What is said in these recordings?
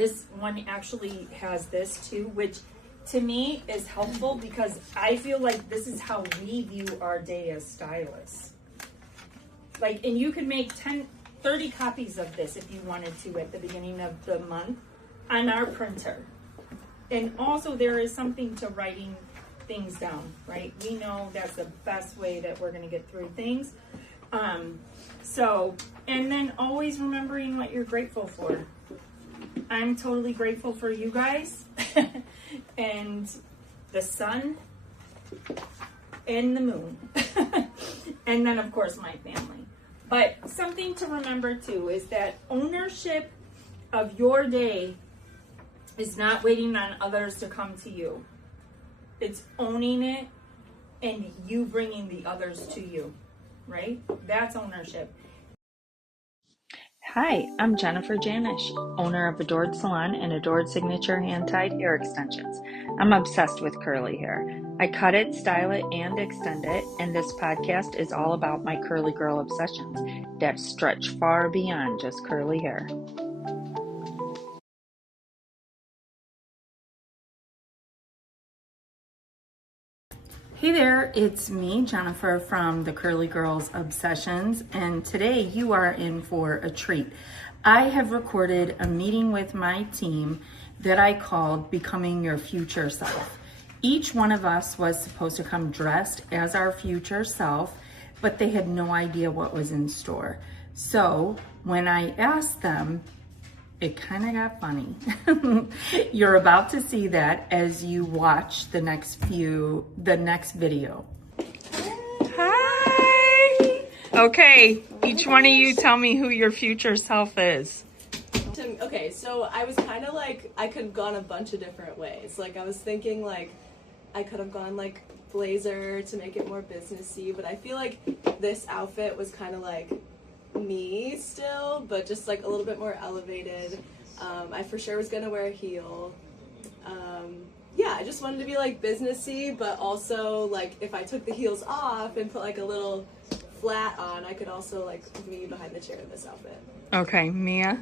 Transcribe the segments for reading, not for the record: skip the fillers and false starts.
This one actually has this too, which to me is helpful because I feel like this is how we view our day as stylists. Like, and you could make 30 copies of this if you wanted to at the beginning of the month on our printer. And also there is something to writing things down, right? We know that's the best way that we're going to get through things. And then always remembering what you're grateful for. I'm totally grateful for you guys and the sun and the moon. And then of course my family. But something to remember too is that ownership of your day is not waiting on others to come to you. It's owning it and you bringing the others to you, right? That's ownership. Hi, I'm Jennifer Janish, owner of Adored Salon and Adored Signature Hand-Tied Hair Extensions. I'm obsessed with curly hair. I cut it, style it, and extend it, and this podcast is all about my curly girl obsessions that stretch far beyond just curly hair. Hey there, it's me, Jennifer, from the Curly Girls Obsessions, and today you are in for a treat. I have recorded a meeting with my team that I called Becoming Your Future Self. Each one of us was supposed to come dressed as our future self, but they had no idea what was in store. So when I asked them, it kind of got funny. You're about to see that as you watch the next video. Hi! Okay, each one of you tell me who your future self is. Okay, so I was kind of like, I could have gone a bunch of different ways. Like, I was thinking, like, I could have gone, like, blazer to make it more businessy, but I feel like this outfit was kind of like me still, but just like a little bit more elevated. I for sure was gonna wear a heel. Yeah, I just wanted to be like businessy, but also like if I took the heels off and put like a little flat on, I could also like be behind the chair in this outfit. Okay, Mia.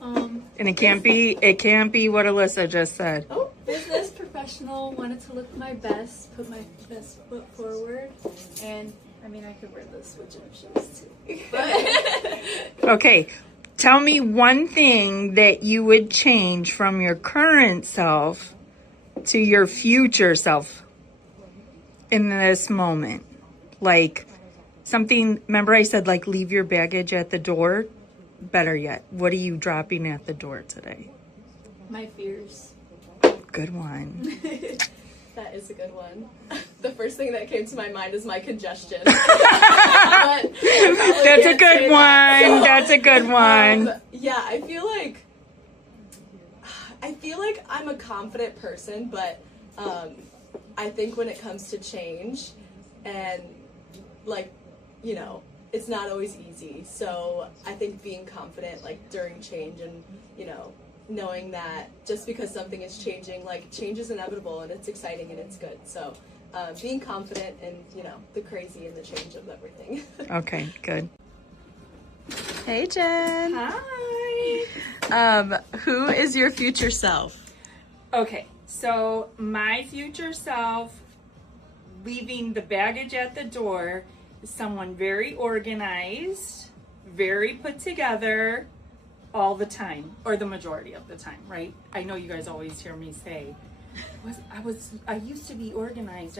And it can't be what Alyssa just said. Oh, business professional, wanted to look my best, put my best foot forward, and I mean I could wear the switch-up shoes too. But Okay, tell me one thing that you would change from your current self to your future self in this moment. Like something, remember I said like leave your baggage at the door? Better yet, what are you dropping at the door today? my fears. Good one. That is a good one. The first thing that came to my mind is my congestion. That's a good one. That's a good one. Yeah, I feel like I'm a confident person, but I think when it comes to change and like, you know, it's not always easy. So I think being confident like during change and, you know, knowing that just because something is changing, like change is inevitable and it's exciting and it's good. So being confident in, you know, the crazy and the change of everything. Okay, good. Hey, Jen. Hi. Who is your future self? Okay, so my future self, leaving the baggage at the door, is someone very organized, very put together all the time, or the majority of the time, right? I know you guys always hear me say, I used to be organized.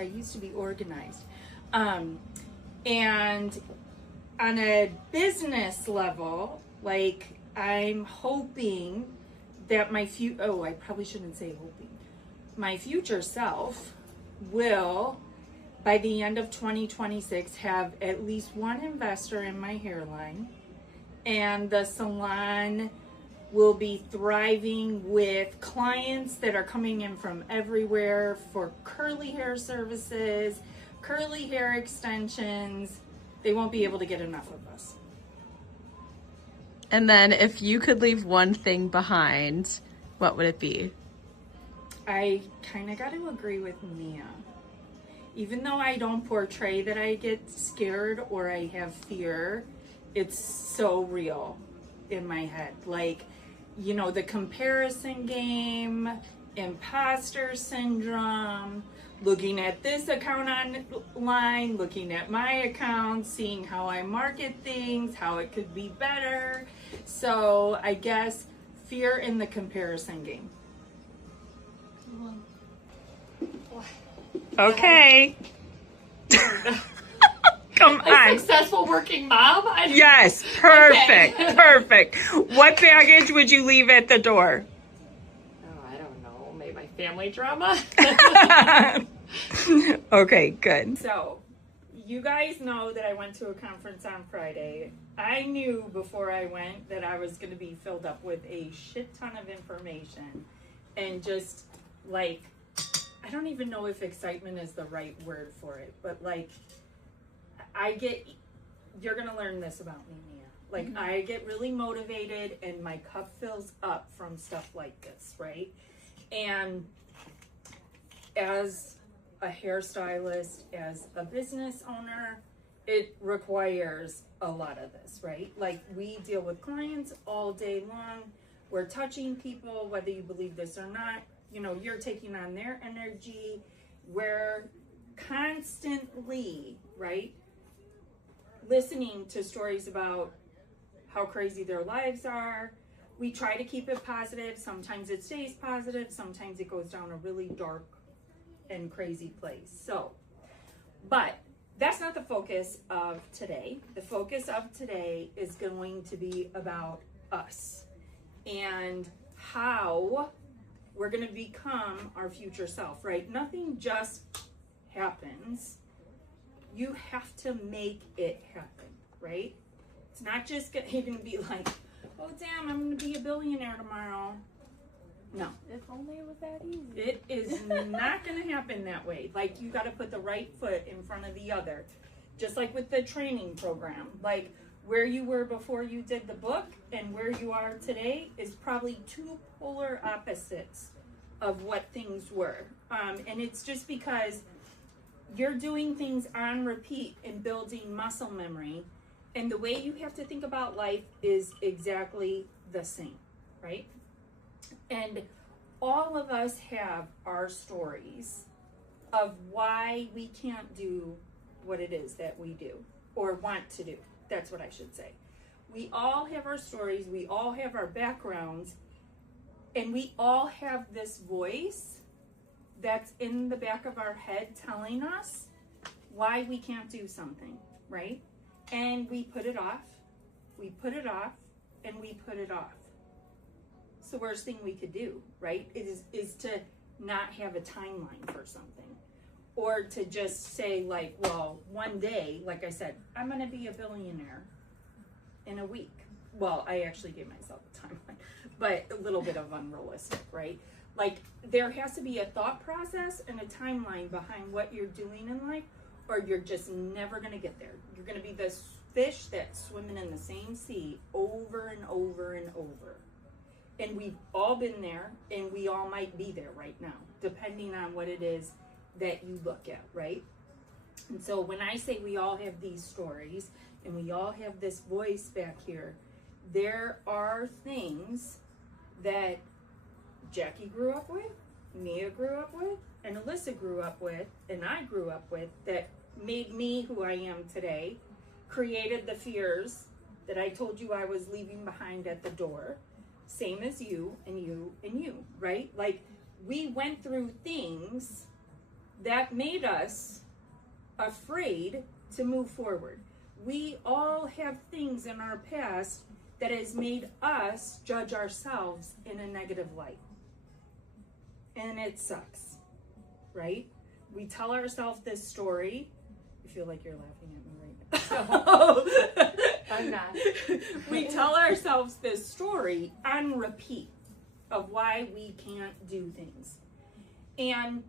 And on a business level, like I'm hoping that my future self will, by the end of 2026, have at least one investor in my hairline, and the salon will be thriving with clients that are coming in from everywhere for curly hair services, curly hair extensions. They won't be able to get enough of us. And then if you could leave one thing behind, what would it be? I kind of got to agree with Mia. Even though I don't portray that I get scared or I have fear, it's so real in my head. Like, you know, the comparison game, imposter syndrome, looking at this account online, looking at my account, seeing how I market things, how it could be better. So I guess fear in the comparison game. Okay. Come on. Successful working mom? Yes, perfect, perfect. What baggage would you leave at the door? Oh, I don't know. Maybe my family drama? Okay, good. So, you guys know that I went to a conference on Friday. I knew before I went that I was going to be filled up with a shit ton of information and just like, I don't even know if excitement is the right word for it, but like, you're going to learn this about me, Mia. Like, I get really motivated and my cup fills up from stuff like this, right? And as a hairstylist, as a business owner, it requires a lot of this, right? Like, we deal with clients all day long. We're touching people, whether you believe this or not. You know, you're taking on their energy. We're constantly, right, listening to stories about how crazy their lives are. We try to keep it positive. Sometimes it stays positive. Sometimes it goes down a really dark and crazy place. So, but that's not the focus of today. The focus of today is going to be about us and how we're going to become our future self, right? Nothing just happens. You have to make it happen, right? It's not just going to be like, oh, damn, I'm going to be a billionaire tomorrow. No. If only it was that easy. It is not going to happen that way. Like, you got to put the right foot in front of the other. Just like with the training program. Like, where you were before you did the book and where you are today is probably two polar opposites of what things were. And it's just because you're doing things on repeat and building muscle memory. And the way you have to think about life is exactly the same, right? And all of us have our stories of why we can't do what it is that we do or want to do. That's what I should say. We all have our stories, we all have our backgrounds, and we all have this voice that's in the back of our head telling us why we can't do something, right? And we put it off, we put it off, and we put it off. It's the worst thing we could do, right? Is to not have a timeline for something. Or to just say like, well, one day, like I said, I'm going to be a billionaire in a week. Well, I actually gave myself a timeline, but a little bit of unrealistic, right? Like, there has to be a thought process and a timeline behind what you're doing in life, or you're just never going to get there. You're going to be this fish that's swimming in the same sea over and over and over. And we've all been there, and we all might be there right now, depending on what it is that you look at, right? And so when I say we all have these stories, and we all have this voice back here, there are things that Jackie grew up with, Mia grew up with, and Alyssa grew up with, and I grew up with, that made me who I am today, created the fears that I told you I was leaving behind at the door, same as you and you and you, right? Like, we went through things that made us afraid to move forward. We all have things in our past that has made us judge ourselves in a negative light. And it sucks, right? We tell ourselves this story. I feel like you're laughing at me right now. I'm not. We tell ourselves this story on repeat of why we can't do things. And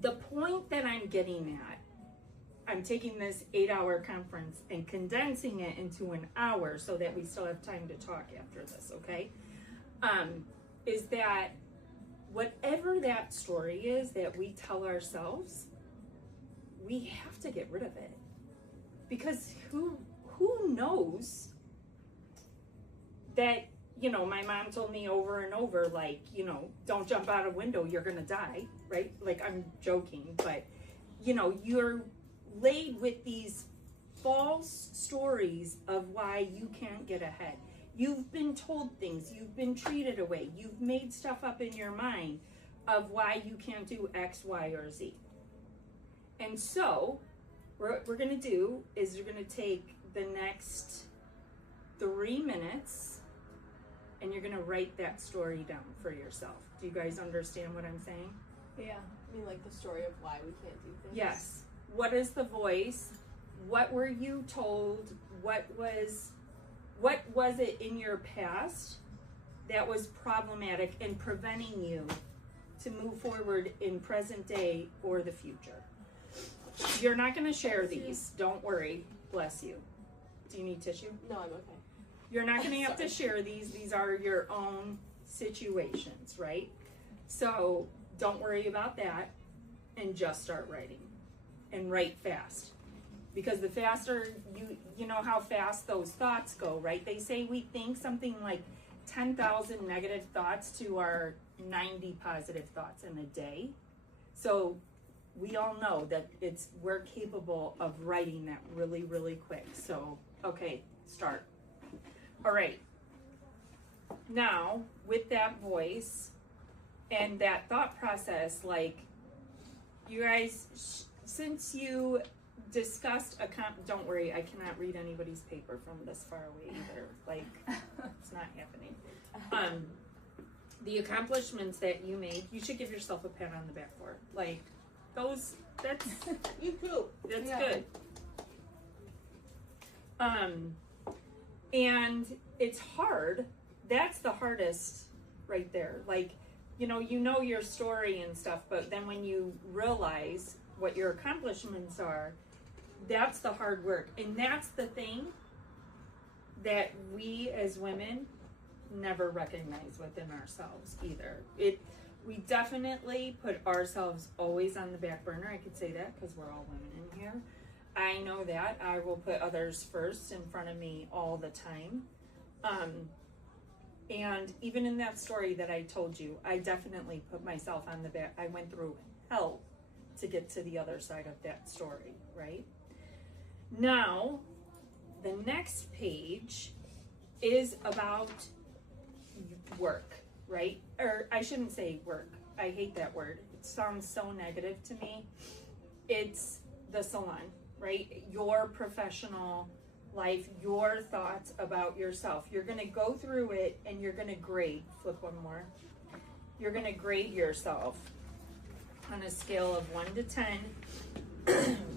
the point that I'm getting at, I'm taking this 8-hour conference and condensing it into an hour so that we still have time to talk after this, okay? Is that whatever that story is that we tell ourselves, we have to get rid of it. Because who knows that you know, my mom told me over and over, like, you know, don't jump out a window, you're gonna die, right? Like, I'm joking, but, you know, you're laid with these false stories of why you can't get ahead. You've been told things, you've been treated away, you've made stuff up in your mind of why you can't do X, Y, or Z. And so, what we're gonna do is we're gonna take the next 3 minutes and you're gonna write that story down for yourself. Do you guys understand what I'm saying? Yeah. I mean, like the story of why we can't do things. Yes. What is the voice? What were you told? What was it in your past that was problematic and preventing you to move forward in present day or the future? You're not going to share these. Don't worry. Bless you. Do you need tissue? No, I'm okay. You're not going to have to share these. These are your own situations, right? So don't worry about that and just start writing. And write fast. Because the faster you know how fast those thoughts go, right? They say we think something like 10,000 negative thoughts to our 90 positive thoughts in a day. So we all know that we're capable of writing that really, really quick. So, okay, start. All right. Now, with that voice and that thought process, like, you guys, since you discussed don't worry, I cannot read anybody's paper from this far away either. Like, it's not happening. The accomplishments that you made, you should give yourself a pat on the back for. Like, that's You too. that's Yeah. good. And it's hard. That's the hardest right there. Like, you know your story and stuff, but then when you realize what your accomplishments are, that's the hard work. And that's the thing that we as women never recognize within ourselves either. We definitely put ourselves always on the back burner. I could say that because we're all women in here. I know that. I will put others first in front of me all the time. And even in that story that I told you, I definitely put myself on the back. I went through hell to get to the other side of that story, right? Now, the next page is about work, right? Or I shouldn't say work. I hate that word. It sounds so negative to me. It's the salon, right? Your professional life, your thoughts about yourself. You're going to go through it and you're going to grade. Flip one more. You're going to grade yourself on a scale of 1 to 10.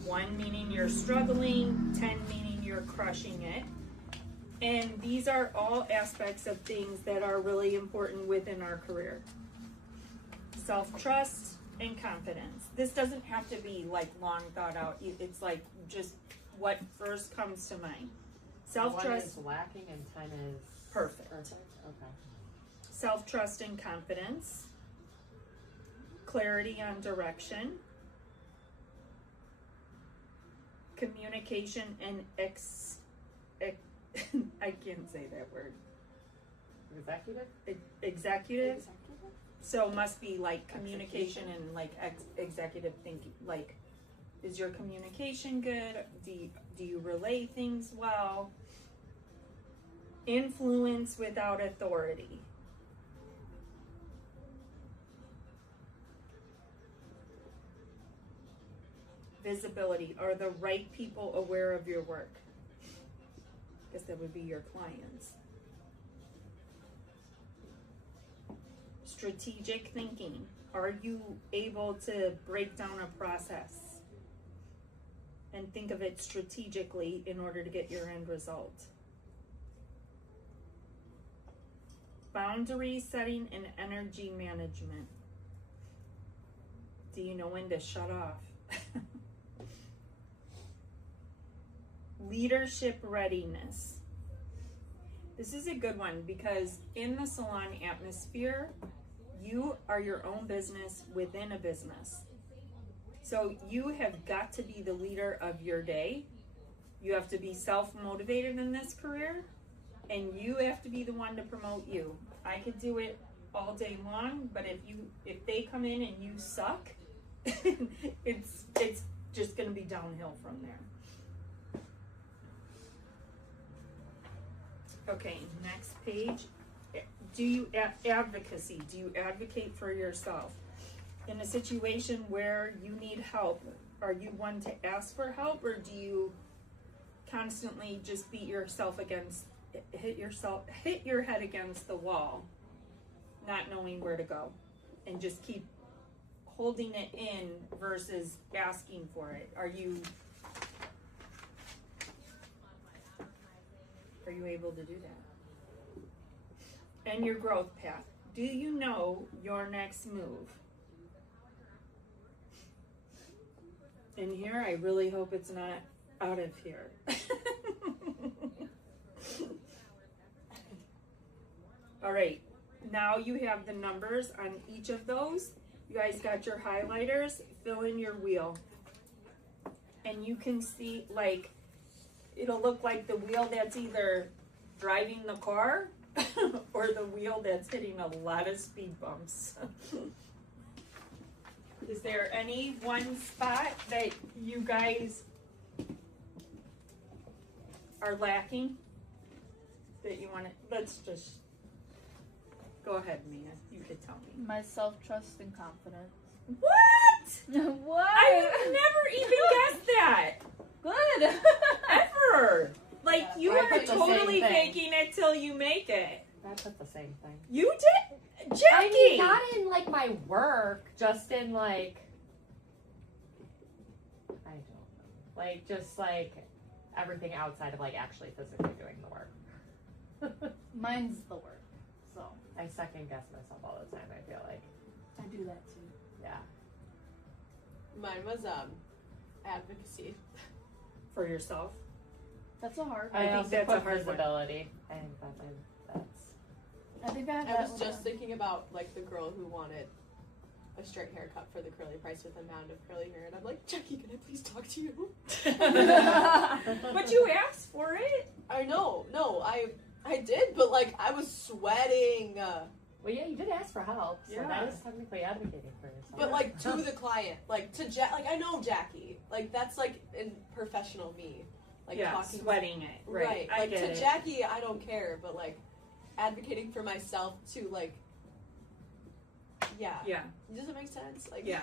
1 meaning you're struggling, 10 meaning you're crushing it. And these are all aspects of things that are really important within our career. Self-trust and confidence. This doesn't have to be like long thought out. It's like just what first comes to mind. 1 Self-trust. is lacking and 10 is Perfect. Okay. Self-trust and confidence. Clarity on direction. Communication and I can't say that word. Executive? Executive. So must be like communication and like executive thinking. Like, is your communication good? Do you relay things well? Influence without authority. Visibility. Are the right people aware of your work? I guess that would be your clients. Strategic thinking. Are you able to break down a process and think of it strategically in order to get your end result? Boundary setting and energy management. Do you know when to shut off? Leadership readiness. This is a good one because in the salon atmosphere, you are your own business within a business. So you have got to be the leader of your day. You have to be self-motivated in this career. and you have to be the one to promote you. I could do it all day long, but if they come in and you suck, it's just going to be downhill from there. Okay, next page. Do you advocacy? Do you advocate for yourself? In a situation where you need help, are you one to ask for help, or do you constantly just hit your head against the wall, not knowing where to go, and just keep holding it in versus asking for it? Are you able to do that? And your growth path. Do you know your next move? In here, I really hope it's not out of here. All right, now you have the numbers on each of those. You guys got your highlighters. Fill in your wheel. And you can see, like, it'll look like the wheel that's either driving the car or the wheel that's hitting a lot of speed bumps. Is there any one spot that you guys are lacking that you want to, let's just, go ahead, Mia, you could tell me. My self-trust and confidence. What? What? I would never even guess that. Good. Ever. Like, you I are put the same totally thing. faking it till you make it. I put the same thing. You did? Jackie! I mean, not in like my work, just in like, I don't know, like just like everything outside of like actually physically doing the work. Mine's the work. So I second guess myself all the time. I feel like, I do that too. yeah. Mine was advocacy. For yourself? That's a hard I one. think also that's put a hard one. visibility. I think that's. I think I have I that was one just down. thinking about like the girl who wanted a straight haircut for the curly price with a mound of curly hair, and I'm like, Jackie, can I please talk to you? But you asked for it. I know, no, I did, but like I was sweating. Well, yeah, you did ask for help, so Yeah. that is technically advocating for yourself. But like to the client, like to like I know Jackie, like that's like in professional me, like Yeah, talking sweating it. Right. I like get to it. Jackie, I don't care, but like advocating for myself to like, yeah, Yeah. Does it make sense? Like, Yeah.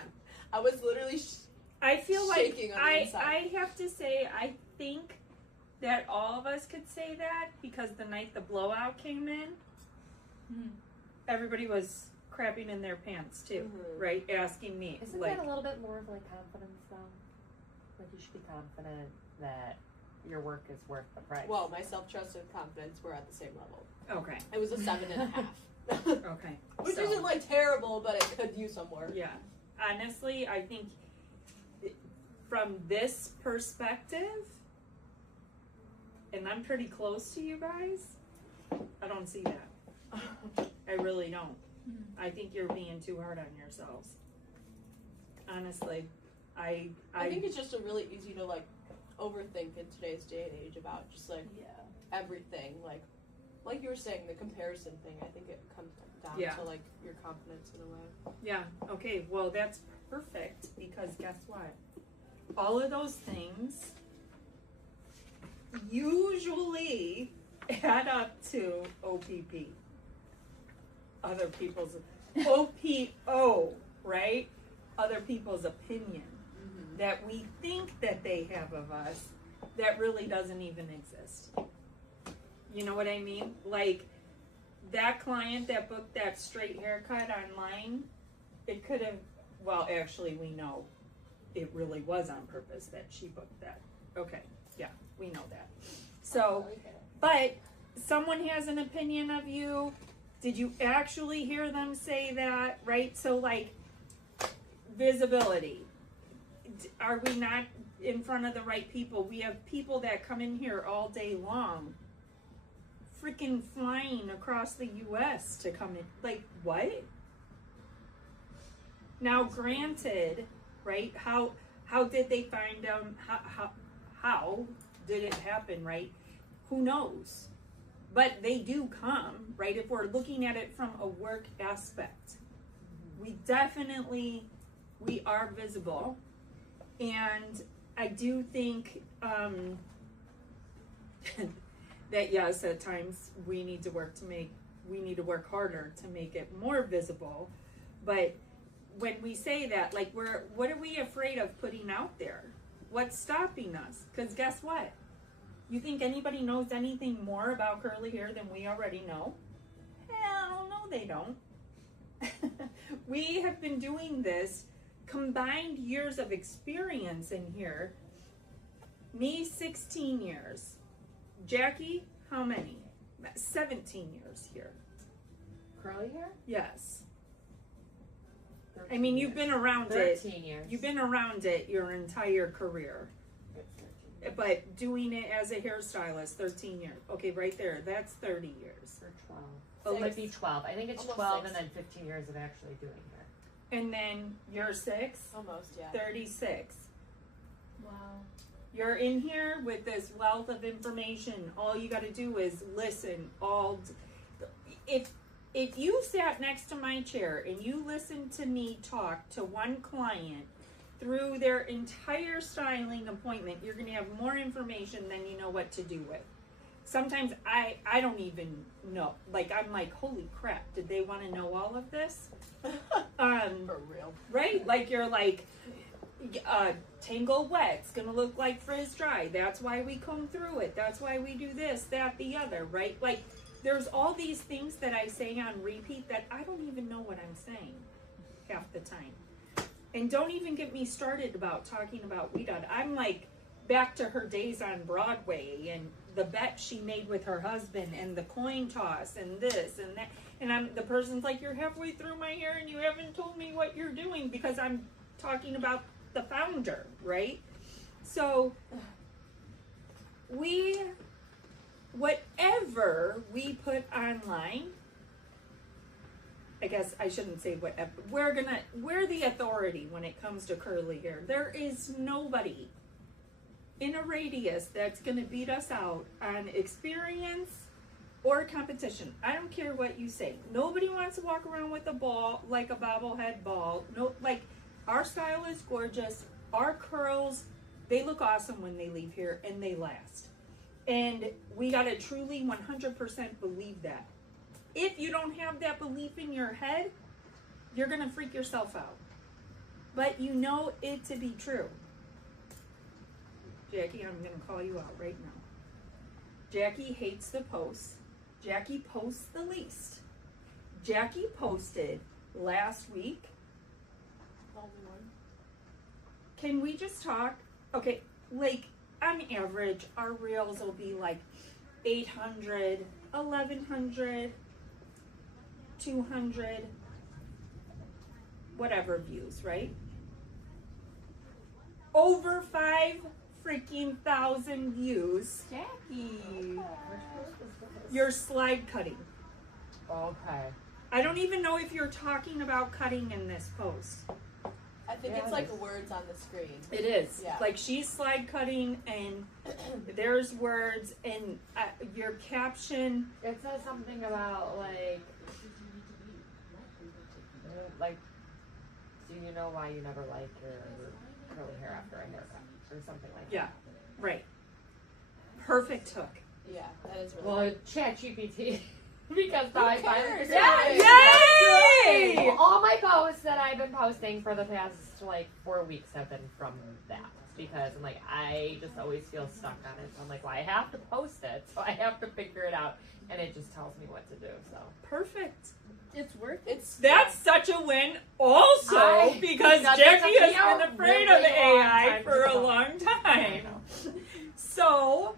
I was literally I feel like shaking on the inside. I have to say, I think that all of us could say that because the night the blowout came in, everybody was crapping in their pants too, right? Asking me. Isn't like, that a little bit more of like confidence though? Like you should be confident that your work is worth the price. Well, my self-trust and confidence were at the same level. okay. It was a 7.5. Okay. Which So- isn't like terrible, but it could use some work. Yeah. Honestly, I think from this perspective, and I'm pretty close to you guys, I don't see that. I really don't. I think you're being too hard on yourselves. Honestly. I think it's just a really easy to like overthink in today's day and age about just like everything. Like you were saying, the comparison thing, I think it comes down Yeah. to like your confidence in a way. yeah, okay, well that's perfect because guess what? All of those things usually add up to OPP. Other people's OPO, right? Other people's opinion that we think that they have of us that really doesn't even exist. You know what I mean? Like that client that booked that straight haircut online, it could have, well, actually we know it really was on purpose that she booked that. Okay, yeah, we know that. So, but someone has an opinion of you. Did you actually hear them say that, right? So like visibility. Are we not in front of the right people? We have people that come in here all day long, freaking flying across the U.S. to come in. Like, what? Now, granted, right? How did they find how did it happen, right? Who knows? but they do come, right? If we're looking at it from a work aspect, we are visible. And I do think that yes, at times we need to work harder to make it more visible. But when we say that, like, what are we afraid of putting out there? What's stopping us? Because guess what? You think anybody knows anything more about curly hair than we already know? Hell no, they don't. We have been doing this, combined years of experience in here. Me, 16 years. Jackie, how many? 17 years here. Curly hair? Yes. 13 I mean, you've years. been around 13 years. You've been around it your entire career. But doing it as a hairstylist, 13 years. Okay, right there, that's 30 years. Or 12. Oh, It might be 12. I think it's Almost 12 6. and then 15 years of actually doing hair. And then you're 6, Almost, yeah. 36. Wow. You're in here with this wealth of information. All you got to do is listen. If you sat next to my chair and you listened to me talk to one client through their entire styling appointment, you're going to have more information than you know what to do with. Sometimes I don't even know. Like, I'm like, holy crap, did they want to know all of this? For real. Right? Like, you're like, tangle wet's gonna look like frizz dry. That's why we comb through it. That's why we do this, that, the other, right? Like, there's all these things that I say on repeat that I don't even know what I'm saying half the time. And don't even get me started about talking about Weedad. I'm like back to her days on Broadway and the bet she made with her husband and the coin toss and this and that. And the person's like, you're halfway through my hair and you haven't told me what you're doing, because I'm talking about the founder, right? So whatever we put online, I guess I shouldn't say whatever, we're the authority when it comes to curly hair. There is nobody in a radius that's gonna beat us out on experience or competition. I don't care what you say. Nobody wants to walk around with a ball, like a bobblehead ball. No, like, our style is gorgeous. Our curls, they look awesome when they leave here, and they last. And we gotta truly 100% believe that. If you don't have that belief in your head, you're gonna freak yourself out. But you know it to be true. Jackie, I'm gonna call you out right now. Jackie hates the posts. Jackie posts the least. Jackie posted last week. Can we just talk? Okay, like, on average, our reels will be like 800, 1100, 200, whatever views, right? Over 5,000 views. Jackie. You're slide cutting. Okay. I don't even know if you're talking about cutting in this post. I think it's like words on the screen. It is. Yeah. Like, she's slide cutting and there's words and your caption. It says something about like, do you know why you never like your curly hair after a haircut or something like Yeah, that? right. Perfect hook. Yeah, that is really Well, ChatGPT. Because I finally Yay! all my posts that I've been posting for the past 4 weeks have been from that, because I'm like, I just always feel stuck on it. So I'm like, well, I have to post it, so I have to figure it out, and it just tells me what to do. So Perfect. it's worth That's such a win also, because Jackie has been afraid of AI for a long time. So,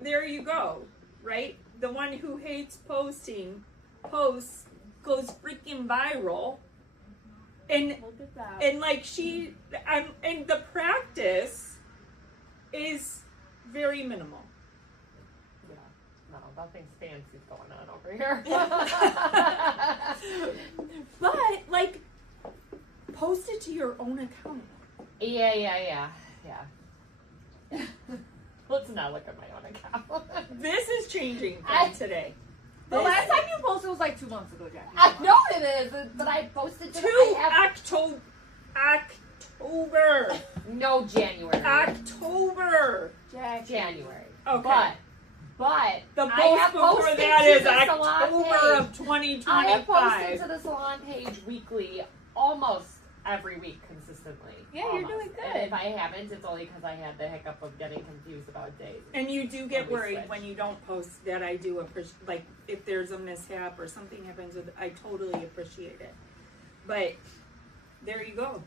there you go, right? The one who hates posting posts goes freaking viral. And like and the practice is very minimal. yeah, no, nothing's fancy going on over here. But like, post it to your own account. Yeah. Let's not look at my own account. This is changing from today. The last time you posted was like 2 months ago, Jackie. I know it is, but I posted to October. No, January. October. January. Okay. But The I post have before posted that to is the salon October page. of 2025. I have posted to the salon page weekly, almost every week consistently. Yeah, you're Almost. doing good. And if I haven't, it's only because I had the hiccup of getting confused about days. And you do get When we worried switch. when you don't post that. I do appreciate, like, if there's a mishap or something happens with, I totally appreciate it. But there you go.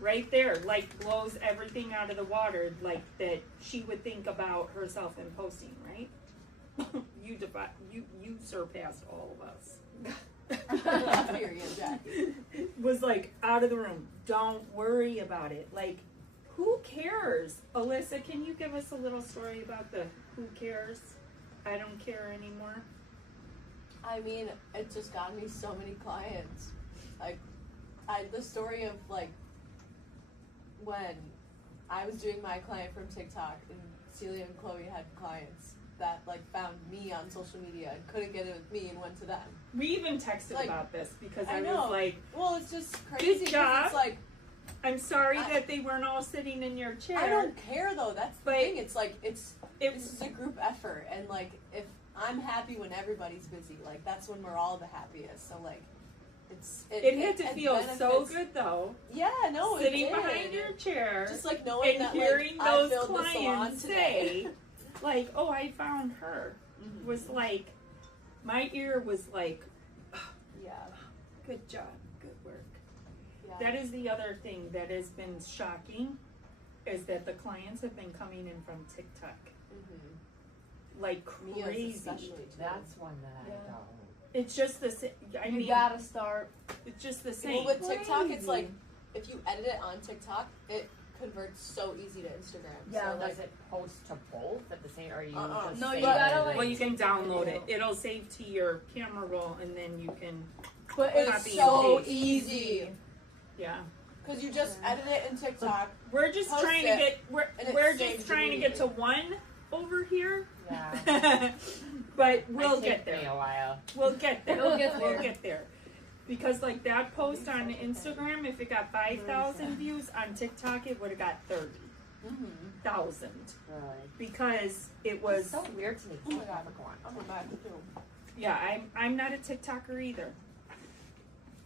Right there, like, blows everything out of the water, like, that she would think about herself in posting, right? You surpassed all of us. Period, Jackie. Was like, out of the room. Don't worry about it. Like, who cares? Alyssa, can you give us a little story about the who cares? I don't care anymore. I mean, it just got me so many clients. Like, the story of like when I was doing my client from TikTok and Celia and Chloe had clients that like found me on social media and couldn't get it with me and went to them. We even texted Like, about this because I I know. was like, Well, it's just crazy. 'cause job. It's like, I'm sorry that they weren't all sitting in your chair. I don't care though. That's the But thing. It's like this It, is a group effort, and like if I'm happy when everybody's busy, like that's when we're all the happiest. So like, it had to it feel so benefits- good though. Yeah, no, Sitting it did. behind your chair Just like knowing and that hearing like, those I filled the salon clients today. say, like, "Oh, I found her," was like, my ear was like, Yeah, "Good job, good work." yeah. That is the other thing that has been shocking, is that the clients have been coming in from TikTok like Mia's crazy. especially too. That's one that I Yeah. don't. It's just the same. I You mean, gotta start. it's just the same. Well, with TikTok, it's Crazy. like if you edit it on TikTok, it converts so easy to Instagram. Yeah, so, like, Does it post to both at the same, or are you just No, save you gotta, it? like- Well, you can download it. It'll save to your camera roll, and then you can. But it's copy so and paste. easy Yeah, because you just edit it in TikTok. we're just Post trying it, to get. and it We're saves just trying to get to one over here. Yeah. But we'll Might get take me there. a while. We'll get there. We'll get We'll there. get there. Because like that post on Instagram, if it got 5,000 views, on TikTok it would have got 30,000 Really. because it was. It's so weird to me. Oh my god, I'm a mad too. Yeah, I'm not a TikToker either.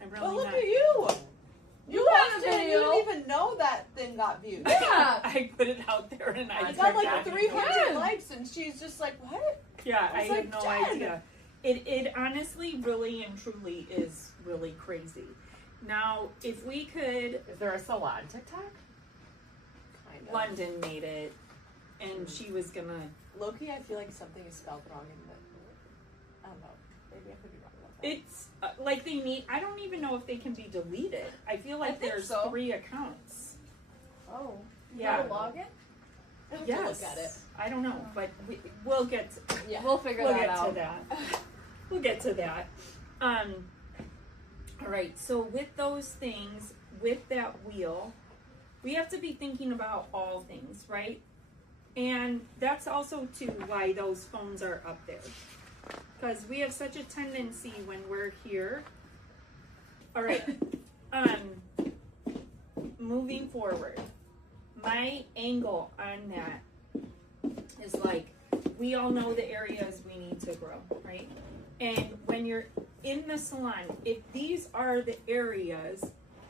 I'm really Oh, look not. at you! You got a posted and you video. didn't even know that thing got views. Yeah. I put it out there and I I got like forgot. 300 likes, and she's just like, "What?" Yeah, I I was had like, no Jen. idea. It honestly, really and truly is really crazy. Now, if we could, Is there a salon TikTok? Kind of. London made it, and she was gonna. Loki, I feel like something is spelled wrong in it. I don't know. Maybe I could be wrong about that. It's like they need. I don't even know if they can be deleted. I feel like think there's so. 3 accounts. Oh. You Yeah. gotta log in? I have to Yes. look at it. I don't know, but we'll get. To, Yeah. We'll figure we'll that get out. to that. We'll get to that. All right. So with those things, with that wheel, we have to be thinking about all things, right? And that's also too why those phones are up there, because we have such a tendency when we're here. All right. Moving forward, my angle on that is like, we all know the areas we need to grow, right? And when you're in the salon, if these are the areas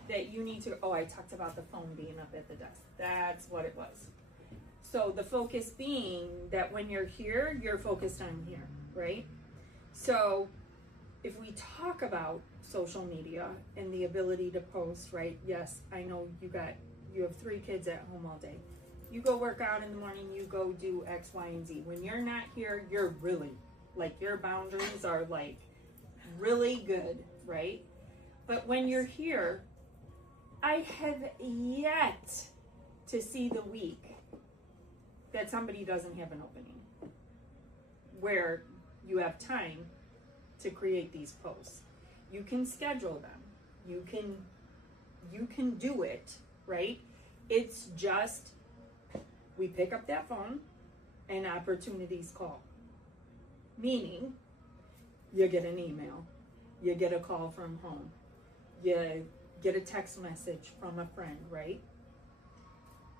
that you need to, oh, I talked about the phone being up at the desk. That's what it was. So the focus being that when you're here, you're focused on here, right? So if we talk about social media and the ability to post, right? Yes, I know you have 3 kids at home all day. You go work out in the morning, you go do X, Y, and Z. When you're not here, you're really, like, your boundaries are like really good, right? But when you're here, I have yet to see the week that somebody doesn't have an opening where you have time to create these posts. You can schedule them. You can do it, right? It's just, we pick up that phone and opportunities call. Meaning, you get an email, you get a call from home, you get a text message from a friend, right?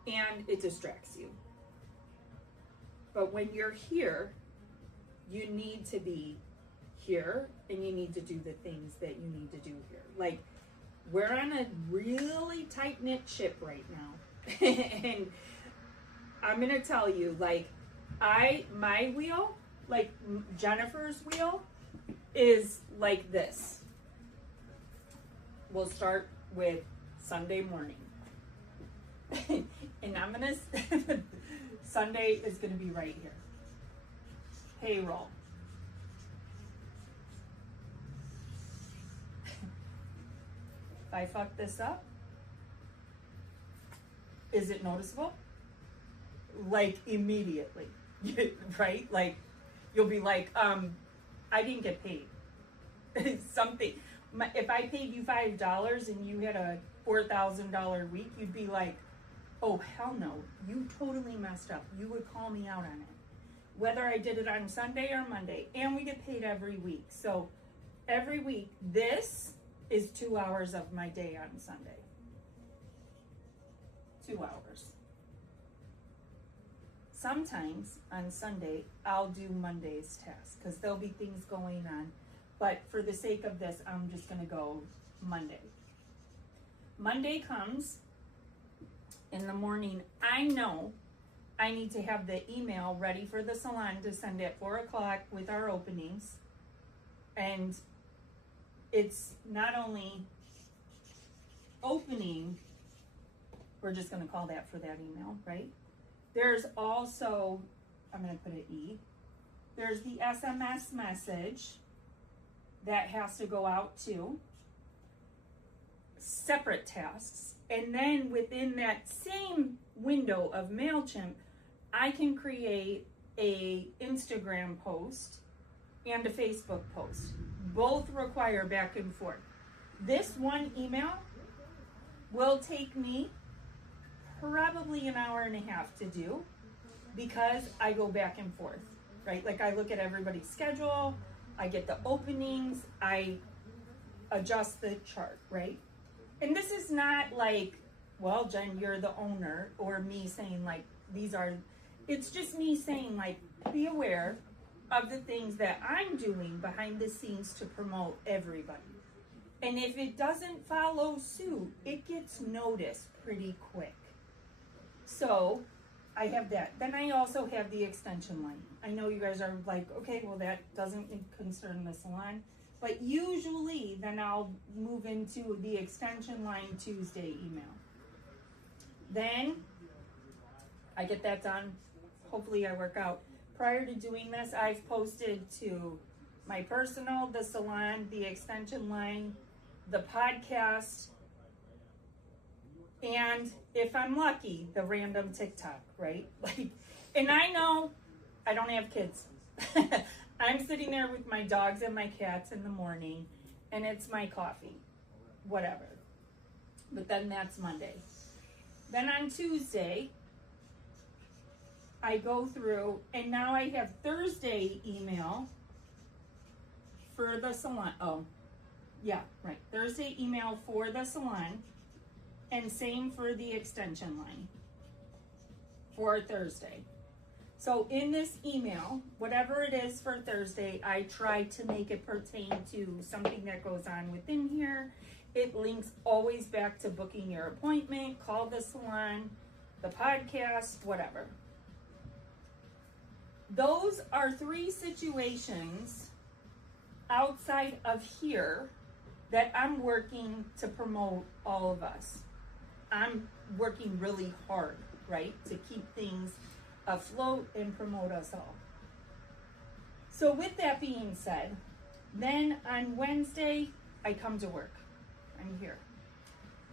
And it distracts you. But when you're here, you need to be here and you need to do the things that you need to do here. Like, we're on a really tight-knit ship right now. And I'm gonna tell you, like, my wheel, like Jennifer's wheel, is like this. We'll start with Sunday morning. And I'm gonna, Sunday is gonna be right here. Payroll. If I fuck this up, is it noticeable? Like immediately, right? Like you'll be like, I didn't get paid. Something. If I paid you $5 and you had a $4,000 week, you'd be like, oh hell no, you totally messed up. You would call me out on it. Whether I did it on Sunday or Monday, and we get paid every week. So every week, this is 2 hours of my day on Sunday. 2 hours. Sometimes on Sunday, I'll do Monday's task because there'll be things going on. But for the sake of this, I'm just gonna go Monday. Monday comes in the morning. I know I need to have the email ready for the salon to send at 4 o'clock with our openings. And it's not only opening, we're just gonna call that for that email, right? There's also, I'm gonna put an E, there's the SMS message that has to go out to separate tasks. And then within that same window of MailChimp, I can create a Instagram post and a Facebook post. Both require back and forth. This one email will take me probably an hour and a half to do because I go back and forth, right? Like I look at everybody's schedule, I get the openings, I adjust the chart, right? And this is not like, well, Jen, you're the owner, or me saying like, it's just me saying like, be aware of the things that I'm doing behind the scenes to promote everybody. And if it doesn't follow suit, it gets noticed pretty quick. So I have that. Then I also have the extension line. I know you guys are like, okay, well that doesn't concern the salon. But usually then I'll move into the extension line Tuesday email. Then I get that done. Hopefully I work out. Prior to doing this, I've posted to my personal, the salon, the extension line, the podcast, and if I'm lucky, the random TikTok, right? Like, and I know I don't have kids. I'm sitting there with my dogs and my cats in the morning, and it's my coffee, whatever. But then that's Monday. Then on Tuesday, I go through, and now I have Thursday email for the salon. Oh, yeah, right. Thursday email for the salon, and same for the extension line for Thursday. So in this email, whatever it is for Thursday, I try to make it pertain to something that goes on within here. It links always back to booking your appointment, call the salon, the podcast, whatever. Those are 3 situations outside of here that I'm working to promote all of us. I'm working really hard, right, to keep things afloat and promote us all. So with that being said, then on Wednesday, I come to work. I'm here.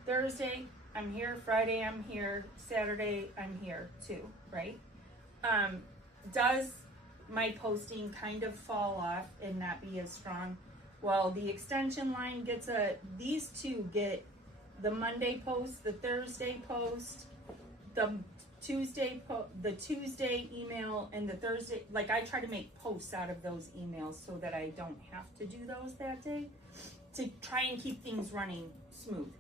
Thursday, I'm here. Friday, I'm here. Saturday, I'm here too, right? Does my posting kind of fall off and not be as strong? Well, the extension line gets these two get the Monday post, the Thursday post, the Tuesday email and the Thursday, like I try to make posts out of those emails so that I don't have to do those that day to try and keep things running smooth.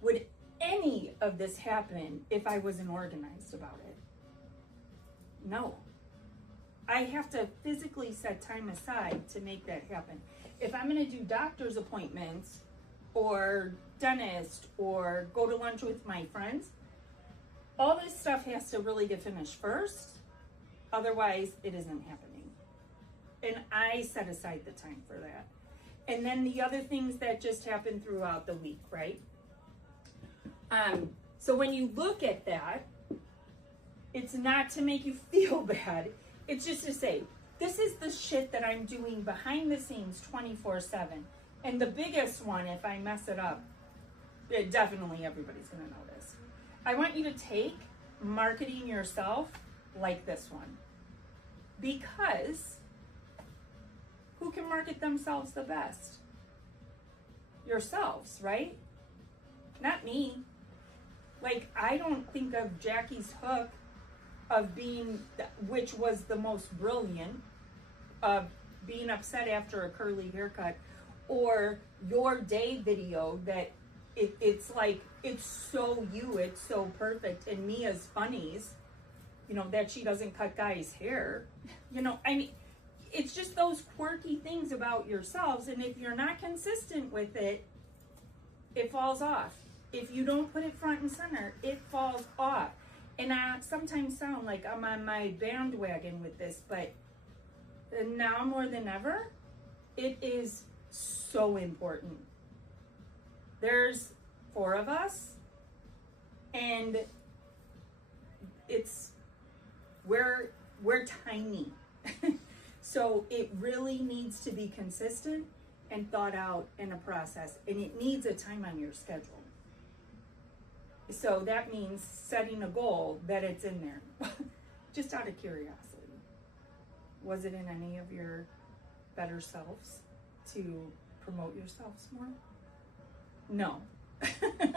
Would any of this happen if I wasn't organized about it? No. I have to physically set time aside to make that happen. If I'm going to do doctor's appointments or dentist or go to lunch with my friends, all this stuff has to really get finished first. Otherwise, it isn't happening. And I set aside the time for that. And then the other things that just happen throughout the week, right? So when you look at that, it's not to make you feel bad. It's just to say, this is the shit that I'm doing behind the scenes 24/7. And the biggest one, if I mess it up, definitely everybody's going to notice. I want you to take marketing yourself like this one. Because who can market themselves the best? Yourselves, right? Not me. Like, I don't think of Jackie's hook of being, which was the most brilliant, of being upset after a curly haircut, or your day video that it's like, it's so you, it's so perfect, and Mia's funnies, you know, that she doesn't cut guys' hair. You know, I mean, it's just those quirky things about yourselves, and if you're not consistent with it, it falls off. If you don't put it front and center, it falls off. And I sometimes sound like I'm on my bandwagon with this, but now more than ever, it is so important. There's 4 of us, and we're tiny. So it really needs to be consistent and thought out in a process, and it needs a time on your schedule. So that means setting a goal that it's in there. Just out of curiosity, was it in any of your better selves to promote yourselves more? No.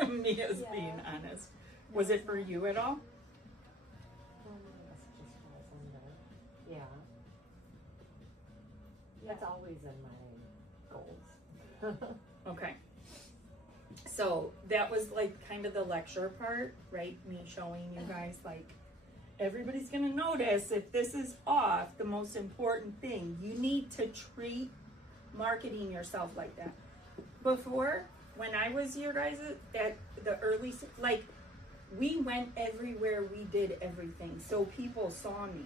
Mia's being honest. Was it for you at all? Yeah. That's always in my goals. Okay. So that was like kind of the lecture part, right? Me showing you guys like, everybody's gonna notice if this is off. The most important thing, you need to treat marketing yourself like that. Before, when I was your guys at the early, like, we went everywhere, we did everything. So people saw me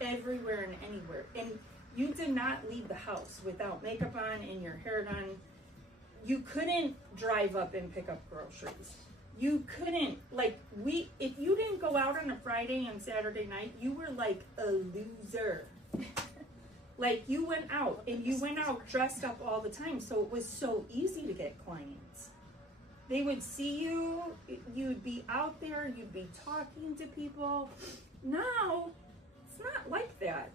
everywhere and anywhere. And you did not leave the house without makeup on and your hair done. You couldn't drive up and pick up groceries. You couldn't, like, if you didn't go out on a Friday and Saturday night, you were like a loser. Like, you went out, and you went out dressed up all the time, so it was so easy to get clients. They would see you, you'd be out there, you'd be talking to people. Now, it's not like that.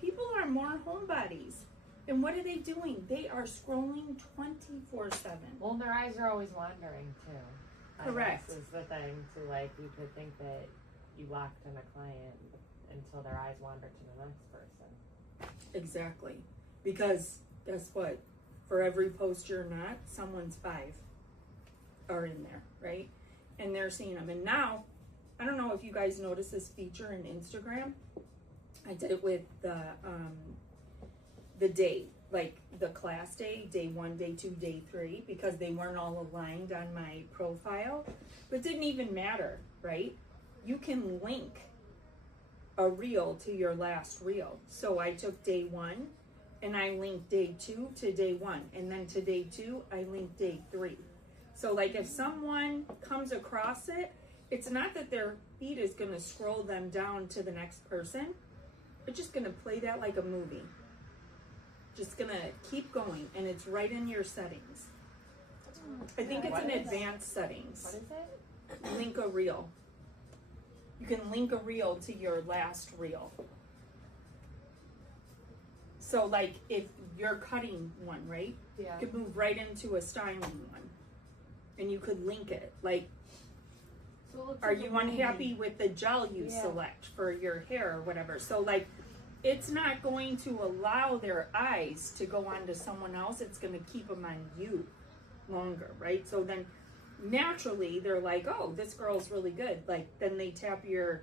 People are more homebodies. And what are they doing? They are scrolling 24/7. Well, their eyes are always wandering too. Correct. This is the thing. To like, you could think that you locked in a client until their eyes wander to the next person. Exactly. Because guess what? For every post you're not, someone's 5 are in there, right? And they're seeing them. And now, I don't know if you guys notice this feature in Instagram. I did it with the day, like the class day 1, day 2, day 3, because they weren't all aligned on my profile. But it didn't even matter, right? You can link a reel to your last reel. So I took day 1 and I linked day 2 to day 1, and then to day 2 I linked day 3. So like if someone comes across it, it's not that their feed is going to scroll them down to the next person. It's just going to play that like a movie. Just going to keep going, and it's right in your settings. I think it's in advanced settings. What is it? Link a reel. You can link a reel to your last reel. So like if you're cutting one, right? Yeah. You could move right into a styling one. And you could link it. Like So it looks Are like you a unhappy with the gel you Yeah. select for your hair or whatever? So like, it's not going to allow their eyes to go on to someone else. It's going to keep them on you longer, right? So then naturally they're like, oh, this girl's really good. Like then they tap your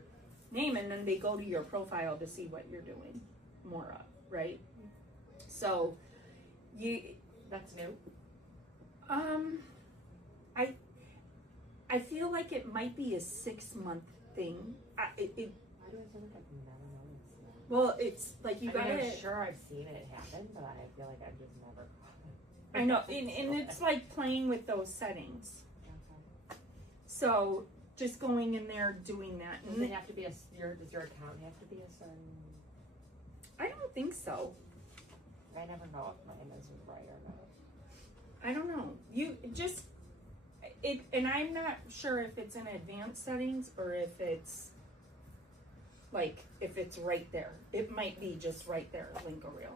name and then they go to your profile to see what you're doing more of, right? So That's new. I feel like it might be a 6-month thing. Why do I feel like I've never noticed that? Well, it's like you I mean, gotta. I'm sure I've seen it happen, but I feel like I've just never. I know, and it's like playing with those settings. So just going in there doing that. Does it have to be does your account have to be a certain? I don't think so. I never know if mine is right or not. I don't know. You just it, and I'm not sure if it's in advanced settings or if it's like if it's right there. It might be just right there, link a reel.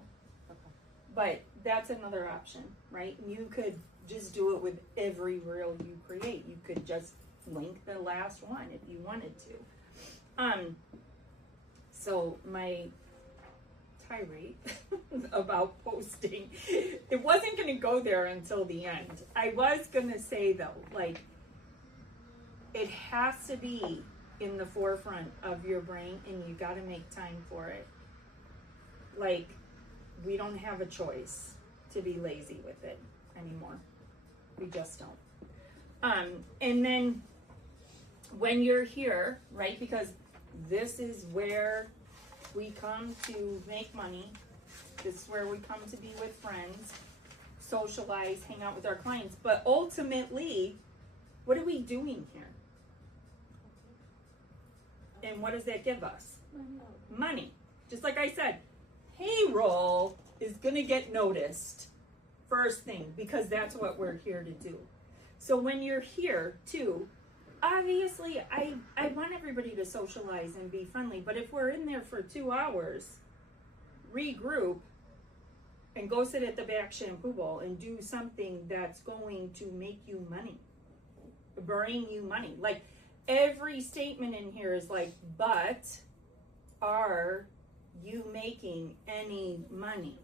Okay. But that's another option, right? You could just do it with every reel you create. You could just link the last one if you wanted to. So my tirade about posting, it wasn't going to go there until the end. I was going to say though, like, it has to be in the forefront of your brain and you got to make time for it. Like, we don't have a choice to be lazy with it anymore. We just don't. And then when you're here, right, because this is where we come to make money. This is where we come to be with friends, socialize, hang out with our clients. But ultimately, what are we doing here? And what does that give us? Money. Just like I said, payroll is going to get noticed first thing because that's what we're here to do. So when you're here too, obviously I want everybody to socialize and be friendly, but if we're in there for 2 hours, regroup and go sit at the back shampoo bowl and do something that's going to make you money, bring you money. Like every statement in here is like, but are you making any money?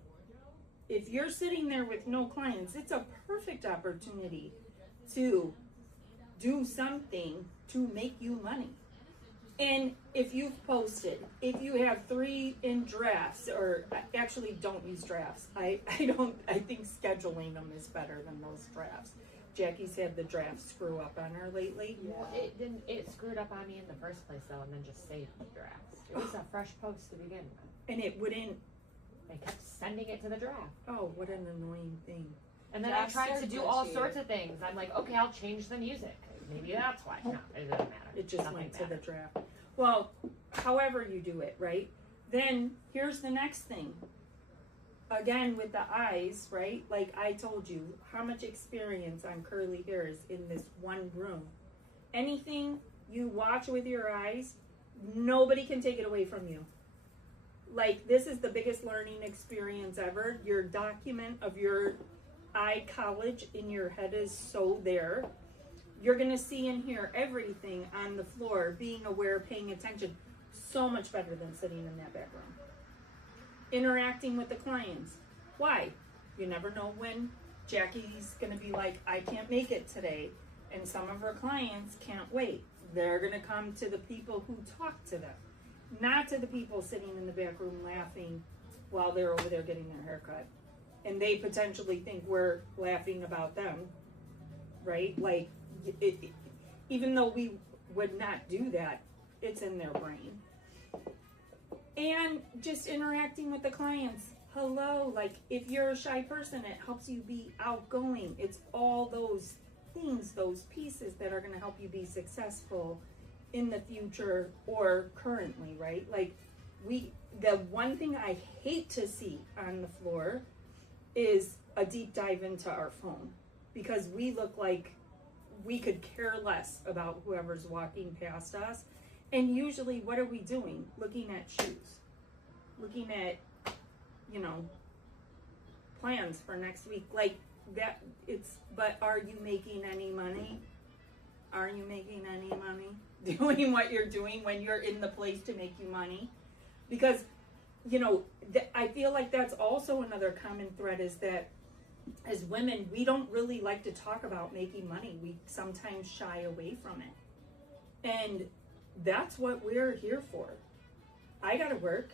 If you're sitting there with no clients, it's a perfect opportunity to do something to make you money. And if you've posted, if you have 3 in drafts, or actually don't use drafts. I think scheduling them is better than those drafts. Jackie's had the draft screw up on her lately. Well, it screwed up on me in the first place though, and then just saved the drafts. It was a fresh post to begin with. And it wouldn't, They kept sending it to the draft. oh, what an annoying thing. And then Drafts I tried are to do all glitchy. sorts of things. I'm like, okay, I'll change the music. Maybe that's why. No, it doesn't matter. It just Nothing went to the matters. draft. Well, however you do it, right? Then here's the next thing. Again, with the eyes, right? Like I told you, how much experience on curly hair is in this one room. Anything you watch with your eyes, nobody can take it away from you. Like, this is the biggest learning experience ever. Your document of your eye college in your head is so there. You're going to see and hear everything on the floor, being aware, paying attention. So much better than sitting in that back room. Interacting with the clients. Why? You never know when Jackie's going to be like, I can't make it today. And some of her clients can't wait. They're going to come to the people who talk to them, not to the people sitting in the back room laughing while they're over there getting their hair cut. And they potentially think we're laughing about them, right? Like, even though we would not do that, it's in their brain. And just interacting with the clients. Hello, like if you're a shy person, it helps you be outgoing. It's all those things, those pieces that are going to help you be successful in the future or currently, right? Like the one thing I hate to see on the floor is a deep dive into our phone, because we look like we could care less about whoever's walking past us. And usually what are we doing? Looking at shoes, looking at, plans for next week. Like that, but are you making any money? are you making any money doing what you're doing when you're in the place to make you money? Because, you know, I feel like that's also another common thread, is that as women, we don't really like to talk about making money. We sometimes shy away from it. And that's what we're here for. I gotta work.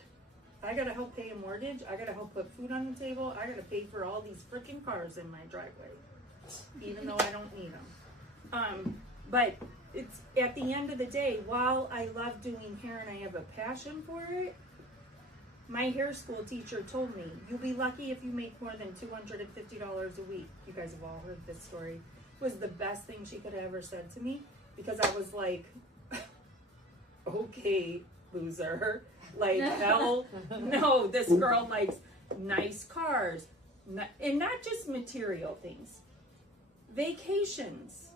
I gotta help pay a mortgage. I gotta help put food on the table. I gotta pay for all these freaking cars in my driveway, even though I don't need them. But it's at the end of the day, while I love doing hair and I have a passion for it, my hair school teacher told me, you'll be lucky if you make more than $250 a week. You guys have all heard this story. It was the best thing she could have ever said to me, because I was like, okay, loser. Like, hell no, this girl likes nice cars. And not just material things. Vacations.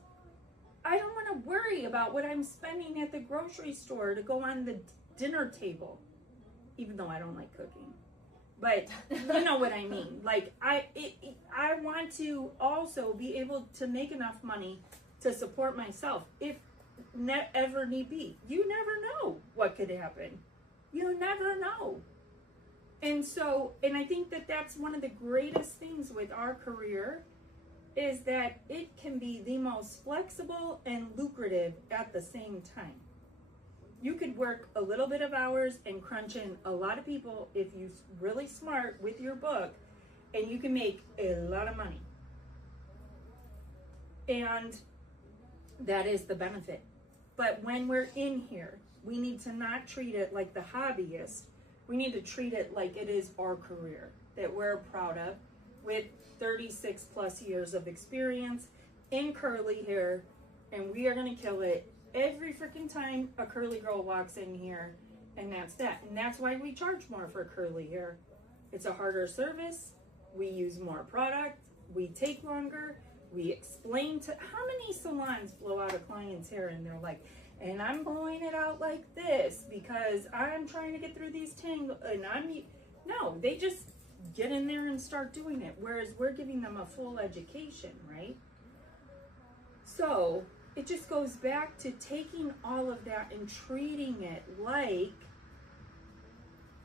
I don't want to worry about what I'm spending at the grocery store to go on the dinner table. Even though I don't like cooking. But you know what I mean. Like, I want to also be able to make enough money to support myself if ever need be. You never know what could happen. You never know. And so, and I think that that's one of the greatest things with our career, is that it can be the most flexible and lucrative at the same time. You could work a little bit of hours and crunch in a lot of people if you're really smart with your book, and you can make a lot of money. And that is the benefit. But when we're in here, we need to not treat it like the hobbyist. We need to treat it like it is our career that we're proud of, with 36 plus years of experience in curly hair, and we are going to kill it every freaking time a curly girl walks in here, and that's that. And that's why we charge more for curly hair. It's a harder service. We use more product. We take longer. We explain to, how many salons blow out a client's hair and they're like, and I'm blowing it out like this because I'm trying to get through these tangles, and no, they just get in there and start doing it. Whereas we're giving them a full education, right? So it just goes back to taking all of that and treating it like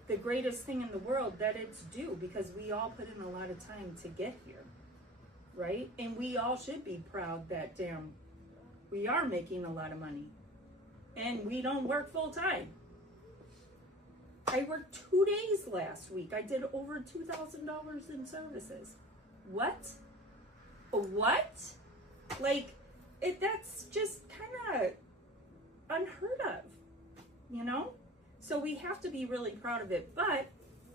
the greatest thing in the world that it's due, because we all put in a lot of time to get here, right? And we all should be proud that, damn, we are making a lot of money and we don't work full time. I worked 2 days last week. I did over $2,000 in services. What? What? Like, that's just kind of unheard of, you know? So we have to be really proud of it. But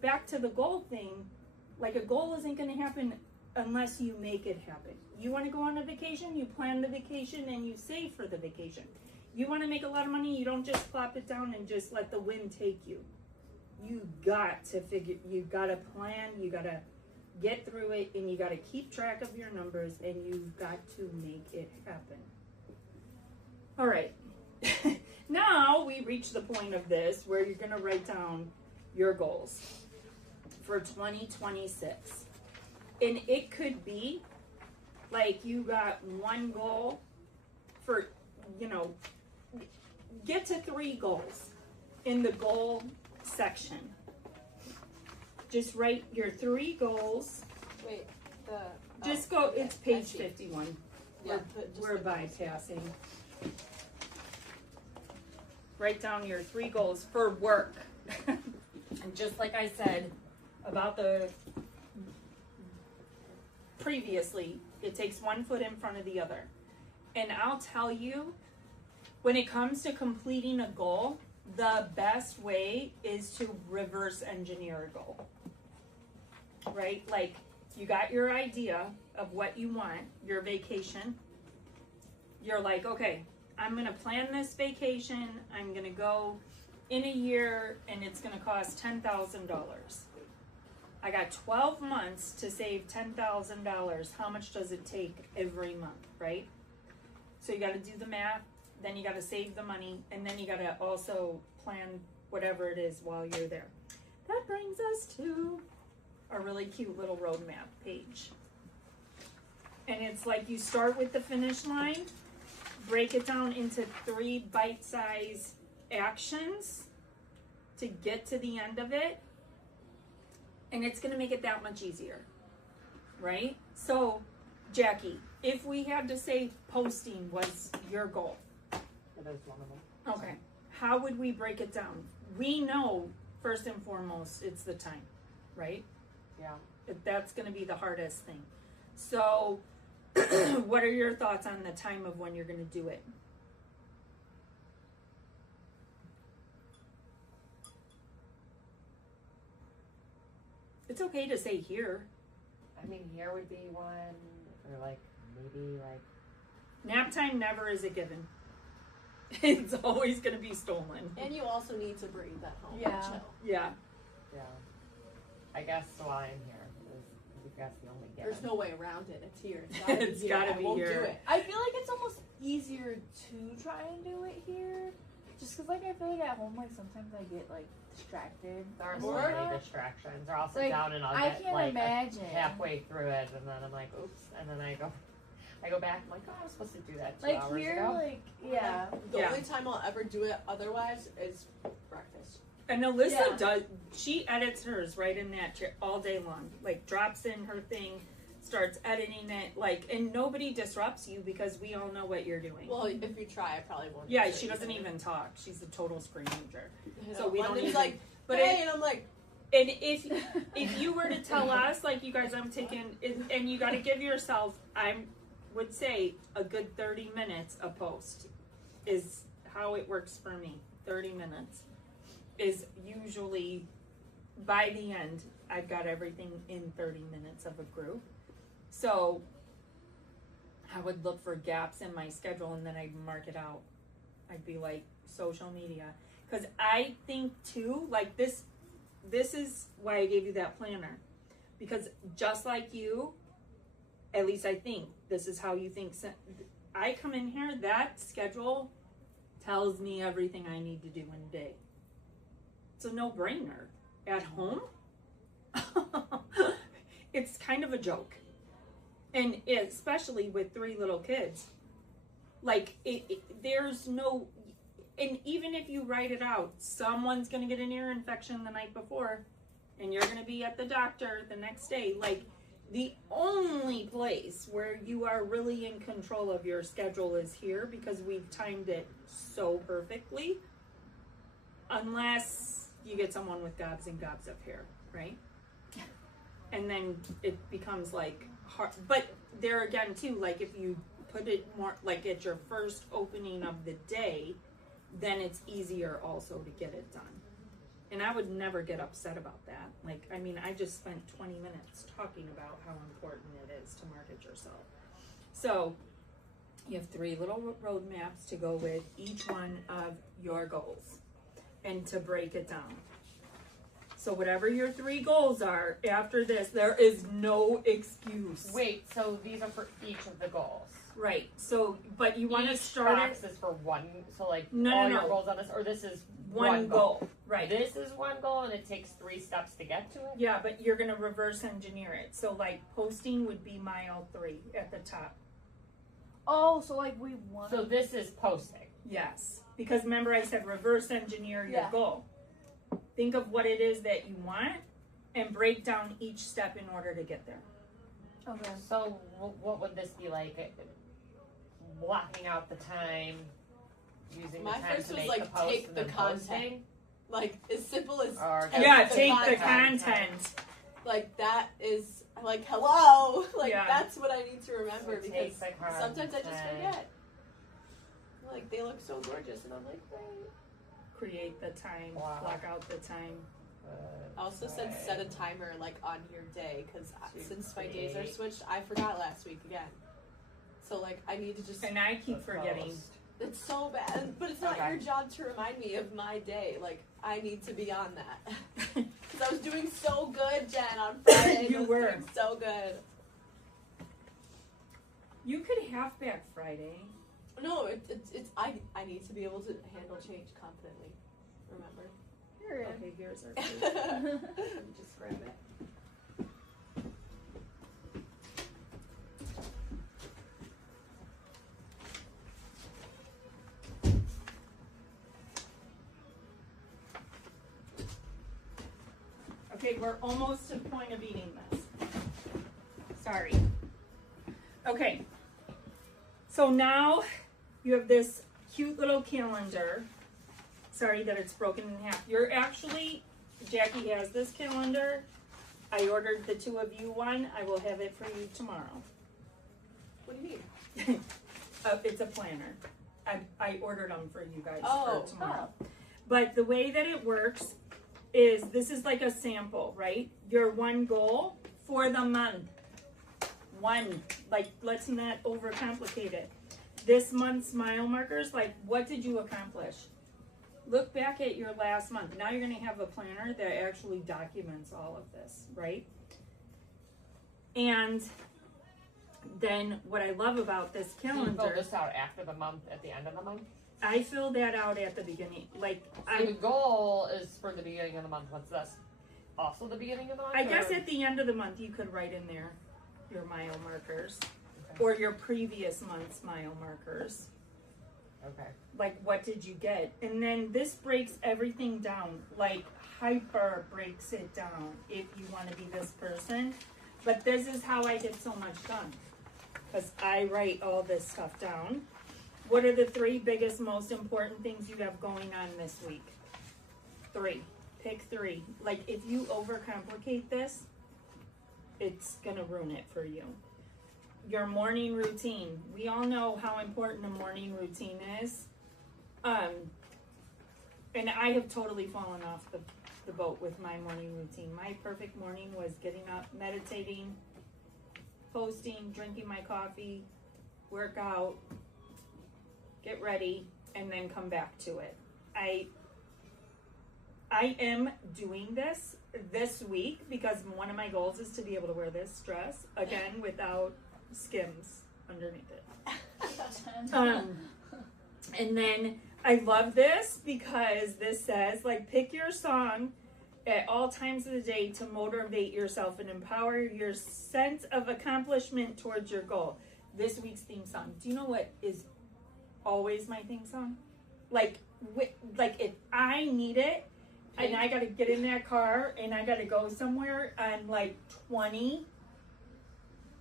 back to the goal thing, like, a goal isn't going to happen unless you make it happen. You want to go on a vacation, you plan the vacation and you save for the vacation. You want to make a lot of money, you don't just plop it down and just let the wind take you. You got to plan, you got to get through it, and you got to keep track of your numbers, and you've got to make it happen. All right. Now we reach the point of this where you're going to write down your goals for 2026. And it could be like you got one goal for, get to 3 goals in the goal section. Just write your 3 goals. Wait, It's page 51. Yeah, We're bypassing. Write down your 3 goals for work. And just like I said about the previously, it takes one foot in front of the other. And I'll tell you, when it comes to completing a goal, the best way is to reverse engineer a goal, right? Like, you got your idea of what you want, your vacation. You're like, okay, I'm going to plan this vacation. I'm going to go in a year and it's going to cost $10,000. I got 12 months to save $10,000. How much does it take every month, right? So you got to do the math. Then you got to save the money, and then you got to also plan whatever it is while you're there. That brings us to a really cute little roadmap page. And it's like you start with the finish line, break it down into 3 bite-sized actions to get to the end of it, and it's going to make it that much easier, right? So, Jackie, if we had to say posting was your goal, That is one of them. okay, how would we break it down? We know, first and foremost, it's the time, right? Yeah. That's going to be the hardest thing. So, what are your thoughts on the time of when you're going to do it? It's okay to say here. I mean, here would be one, or like maybe like. Nap time never is a given. It's always going to be stolen. And you also need to breathe at home. Yeah. And chill. Yeah. Yeah. I guess while I'm here, I think that's the only given. There's no way around it. It's here. It's gotta It's be here. gotta I be won't here. do it. I feel like it's almost easier to try and do it here. Just because, like, I feel like at home, like, sometimes I get, like, distracted. There are and so whatnot. many distractions. Or I'll sit Like, down and I'll I get can't like imagine. halfway through it, and then I'm like, oops, and then I go back. I'm like, oh, I was supposed to do that 2 Like, hours here, ago. like, yeah. The Yeah. only time I'll ever do it otherwise is breakfast. And Alyssa Yeah. does, she edits hers right in that chair all day long. Like, drops in her thing, starts editing it, like, and nobody disrupts you because we all know what you're doing. Well, if you try, I probably won't. Yeah, do it she doesn't either. even talk. She's a total screener. You So know, we don't London's even. like, but hey, and I'm like, and if you were to tell us, like, you guys, I'm taking, and you got to give yourself, I would say a good 30 minutes a post is how it works for me. 30 minutes is usually, by the end, I've got everything in 30 minutes of a group. So I would look for gaps in my schedule and then I'd mark it out. I'd be like, social media. Because I think too, like this is why I gave you that planner. Because just like you, at least I think, this is how you think. I come in here, that schedule tells me everything I need to do in a day. It's a no-brainer. At home, it's kind of a joke. And especially with 3 little kids. Like, there's no, and even if you write it out, someone's going to get an ear infection the night before, and you're going to be at the doctor the next day. Like, the only place where you are really in control of your schedule is here because we've timed it so perfectly. Unless you get someone with gobs and gobs of hair, right? And then it becomes like hard. But there again, too, like if you put it more like at your first opening of the day, then it's easier also to get it done. And I would never get upset about that. Like, I mean, I just spent 20 minutes talking about how important it is to market yourself. So you have 3 little roadmaps to go with each one of your goals and to break it down. So whatever your 3 goals are, after this, there is no excuse. Wait, so these are for each of the goals. Right. So, but you want to Each start box it is for one. So like No, all no, your no. goals on this, or this is one goal. Right. This is one goal, and it takes 3 steps to get to it. Yeah, but you're going to reverse engineer it. So like posting would be mile 3 at the top. Oh, so, like, we want So this is posting. Yes. Because remember I said reverse engineer your Yeah. goal. Think of what it is that you want and break down each step in order to get there. Okay. So what would this be like? Blocking out the time, using My the time first to was make like, the post, take and the then content. posting? Like, as simple as Or Yeah, the take the content. content. Like, that is, like, hello. Like, Yeah. that's what I need to remember So because take the sometimes I just content. forget. Like, they look so gorgeous, and I'm like, great. Create the time. Wow. Block out the time. I also said Okay. set a timer, like, on your day because To since my days are create. switched, I forgot last week again. So, like, I need to just. And I keep The forgetting. post. It's so bad, but it's not Okay. your job to remind me of my day. Like, I need to be on that. Because I was doing so good, Jen, on Friday. You I was were. doing so good. You could halfback Friday. No, it's I need to be able to handle change confidently. Remember? Period. Okay, here's our Let me just grab it. Okay, we're almost to the point of eating this. Sorry. Okay. So now you have this cute little calendar. Sorry that it's broken in half. You're actually, Jackie has this calendar. I ordered the two of you one. I will have it for you tomorrow. What do you mean? It's a planner. I ordered them for you guys Oh, for tomorrow. But the way that it works is this is like a sample, right? Your one goal for the month. One, like, let's not overcomplicate it. This month's mile markers, like, what did you accomplish? Look back at your last month. Now you're going to have a planner that actually documents all of this, right? And then what I love about this You calendar, fill this out after the month, at the end of the month. I fill that out at the beginning. Like, So the goal is for the beginning of the month. What's this? Also the beginning of the month? I guess or- at the end of the month you could write in there your mile markers or your previous month's mile markers. Okay. Like, what did you get? And then this breaks everything down. Like, Hyper breaks it down if you want to be this person. But this is how I get so much done. Because I write all this stuff down. What are the 3 biggest, most important things you have going on this week? 3. Pick 3. Like, if you overcomplicate this, it's going to ruin it for you. Your morning routine. We all know how important a morning routine is. And I have totally fallen off the boat with my morning routine. My perfect morning was getting up, meditating, posting, drinking my coffee, work out, get ready, and then come back to it. I am doing this week because one of my goals is to be able to wear this dress again without skims underneath it. And then I love this because this says, like, pick your song at all times of the day to motivate yourself and empower your sense of accomplishment towards your goal. This week's theme song. Do you know what is always my theme song? Like if I need it and I got to get in that car and I got to go somewhere on like 20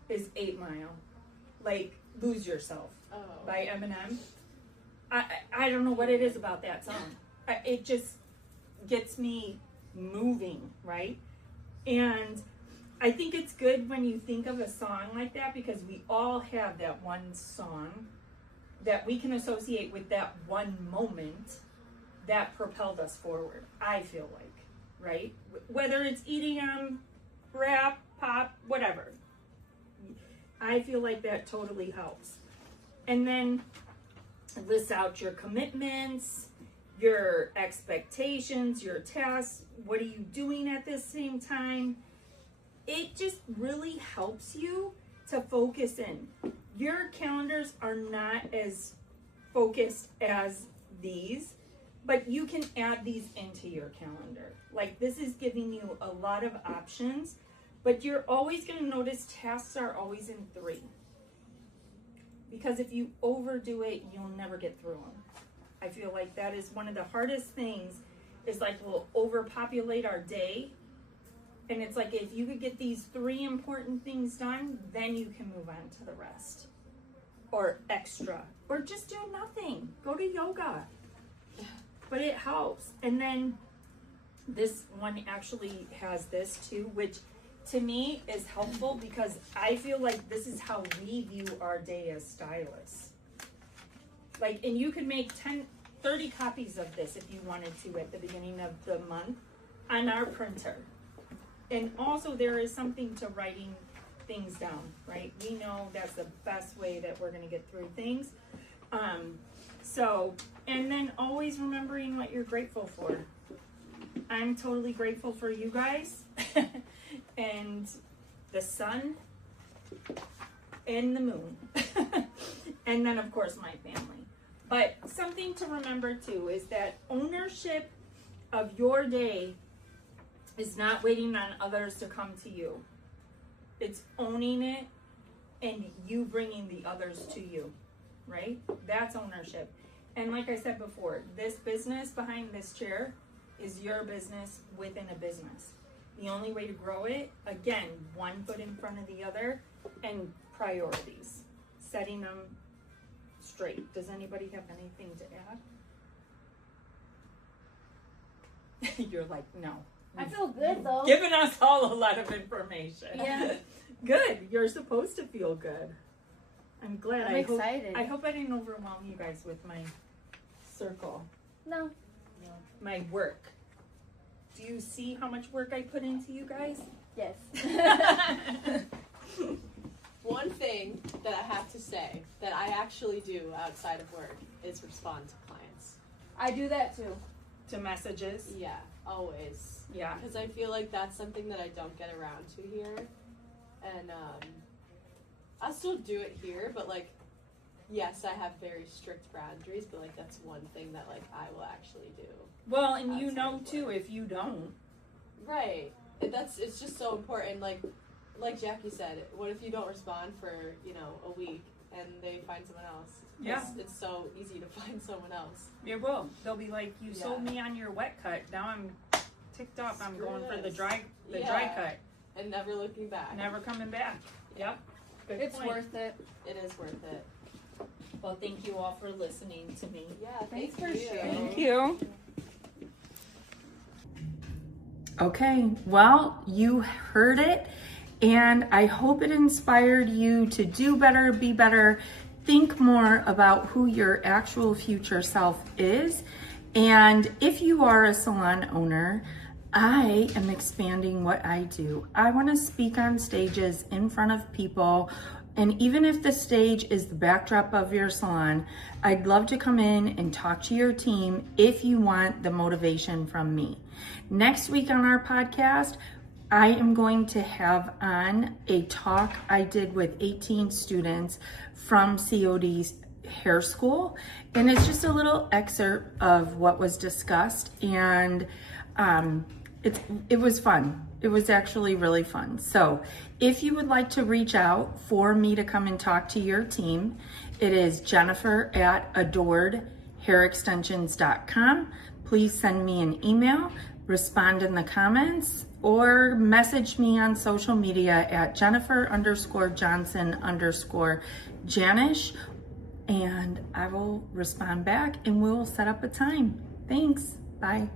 is 8 Mile. Like, Lose Yourself by Eminem. I don't know what it is about that song. It just gets me moving, right? And I think it's good when you think of a song like that because we all have that one song that we can associate with that one moment that propelled us forward, I feel like, right? Whether it's eating rap, pop, whatever. I feel like that totally helps. And then list out your commitments, your expectations, your tasks. What are you doing at the same time? It just really helps you to focus in. Your calendars are not as focused as these, but you can add these into your calendar. Like, this is giving you a lot of options, but you're always going to notice tasks are always in 3. Because if you overdo it, you'll never get through them. I feel like that is one of the hardest things, is like we'll overpopulate our day. And it's like, if you could get these 3 important things done, then you can move on to the rest. Or extra. Or just do nothing. Go to yoga. But it helps. And then this one actually has this too, which to me is helpful because I feel like this is how we view our day as stylists. Like, and you could make 30 copies of this if you wanted to at the beginning of the month on our printer. And also there is something to writing things down, right? We know that's the best way that we're going to get through things. And then always remembering what you're grateful for. I'm totally grateful for you guys and the sun and the moon. And then of course my family. But something to remember too is that ownership of your day is not waiting on others to come to you. It's owning it and you bringing the others to you, right? That's ownership. And like I said before, this business behind this chair is your business within a business. The only way to grow it, again, one foot in front of the other, and priorities, setting them straight. Does anybody have anything to add? You're like, no. I feel good though. Giving us all a lot of information. Yeah. Good. You're supposed to feel good. I'm glad. I'm excited. I hope I didn't overwhelm you guys with my circle, No. my work. Do you see how much work I put into you guys? Yes. One thing that I have to say that I actually do outside of work is respond to clients. I do that too. To messages? Yeah, always. Yeah. Because I feel like that's something that I don't get around to here. And I'll still do it here, but like, yes, I have very strict boundaries, but like that's one thing that like I will actually do. Well, and you outside know of too, work. if you don't. Right. It's just so important. Like Jackie said, what if you don't respond for, a week and they find someone else? Yeah. It's so easy to find someone else. It will. They'll be like, you Yeah. sold me on your wet cut. Now I'm ticked off. I'm Screw going for the this. dry Yeah. cut. And never looking back. Never coming back. Yep. Good It's point. worth it. It is worth it. Well, thank you all for listening to me. Yeah, Thanks thank for you. sharing. Thank you. Okay, well, you heard it, and I hope it inspired you to do better, be better, think more about who your actual future self is. And if you are a salon owner, I am expanding what I do. I want to speak on stages in front of people. And even if the stage is the backdrop of your salon, I'd love to come in and talk to your team if you want the motivation from me. Next week on our podcast, I am going to have on a talk I did with 18 students from COD's hair school. And it's just a little excerpt of what was discussed. And it was fun. It was actually really fun. So if you would like to reach out for me to come and talk to your team, it is jennifer@adoredhairextensions.com. Please send me an email, respond in the comments, or message me on social media at Jennifer_Johnson_Janish, and I will respond back and we'll set up a time. Thanks. Bye.